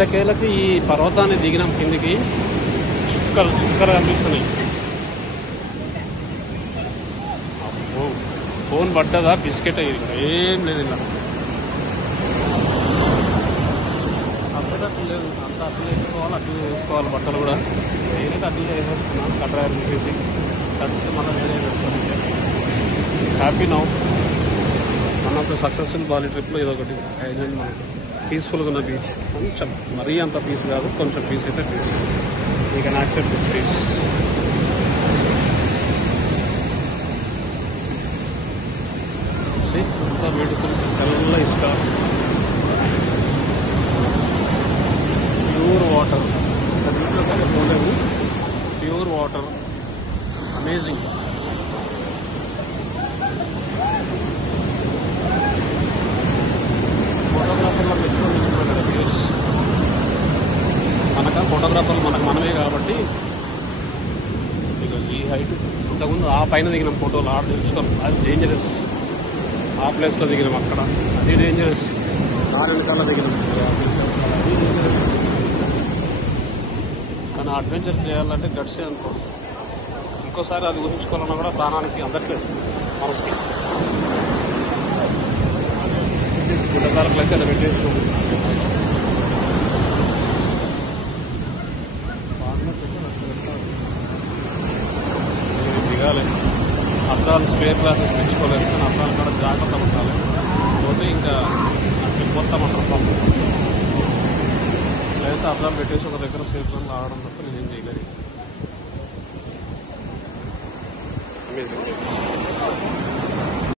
ఎట్టకేలకి ఈ పర్వతాన్ని దిగినాం కిందికి. చుక్కలు చుక్కలు కనిపిస్తున్నాయి. అబ్బో, ఫోన్ పడ్డదా బిస్కెట్ ఏం లేదు. ఇలా అప్పటికట్టు లేదు, అంతా అట్లా వేసుకోవాలి, అట్లా వేసుకోవాలి. బట్టలు కూడా నేనైతే అట్లా వేసేస్తున్నాను. కట్రాయలు తీసేసి తడిసి మళ్ళీ వేరే పెట్టుకోవాలి. Happy now. మనకు సక్సెస్ఫుల్ బాలి ట్రిప్లో ఇదొకటి ఐలాండ్. మనకు పీస్ఫుల్గా ఉన్న బీచ్. కొంచెం మరీ అంత పీస్ కాదు, కొంచెం పీస్ అయితే peace. You can accept this peace. అంతా బ్యూటిఫుల్. తెల్ల ఇసుక, ప్యూర్ వాటర్. దీంట్లో కానీ పోలేము. Pure water, amazing. ఫోటోగ్రాఫర్లో పెట్టుకోండి వీడియోస్. ఫోటోగ్రాఫర్లు మనమే కాబట్టి ఇక ఈ హైట్. ఇంతకుముందు ఆ పైన దిగినాం ఫోటోలు, ఆడ తెలుసుకోవాలి. అది డేంజరస్. ఆ ప్లేస్లో దిగినాం, అక్కడ అది డేంజరస్. దాని వెనకాల దిగినాం, అది డేంజరస్. కానీ అడ్వెంచర్ చేయాలంటే గట్సే అనుకో. ఇంకోసారి అది ఊహించుకోవాలన్నా కూడా ప్రాణానికి అందట్లేదు మనసుకి. గుడ్డదారులు అయితే అది పెట్టేసుకోండి. దిగాలి. అద్దాలు స్పేర్ గ్లాసెస్ తెచ్చుకోలేదు, కానీ అద్దాలు కూడా జాగ్రత్త పడాలి. పోతే ఇంకా వెళ్ళిపోతామంటారు పంపు. లేకపోతే అద్దాలు పెట్టేసి ఒక దగ్గర సేఫ్ జోన్ రావడం తప్ప నేనేం చేయగలిగాను. అమేజింగ్.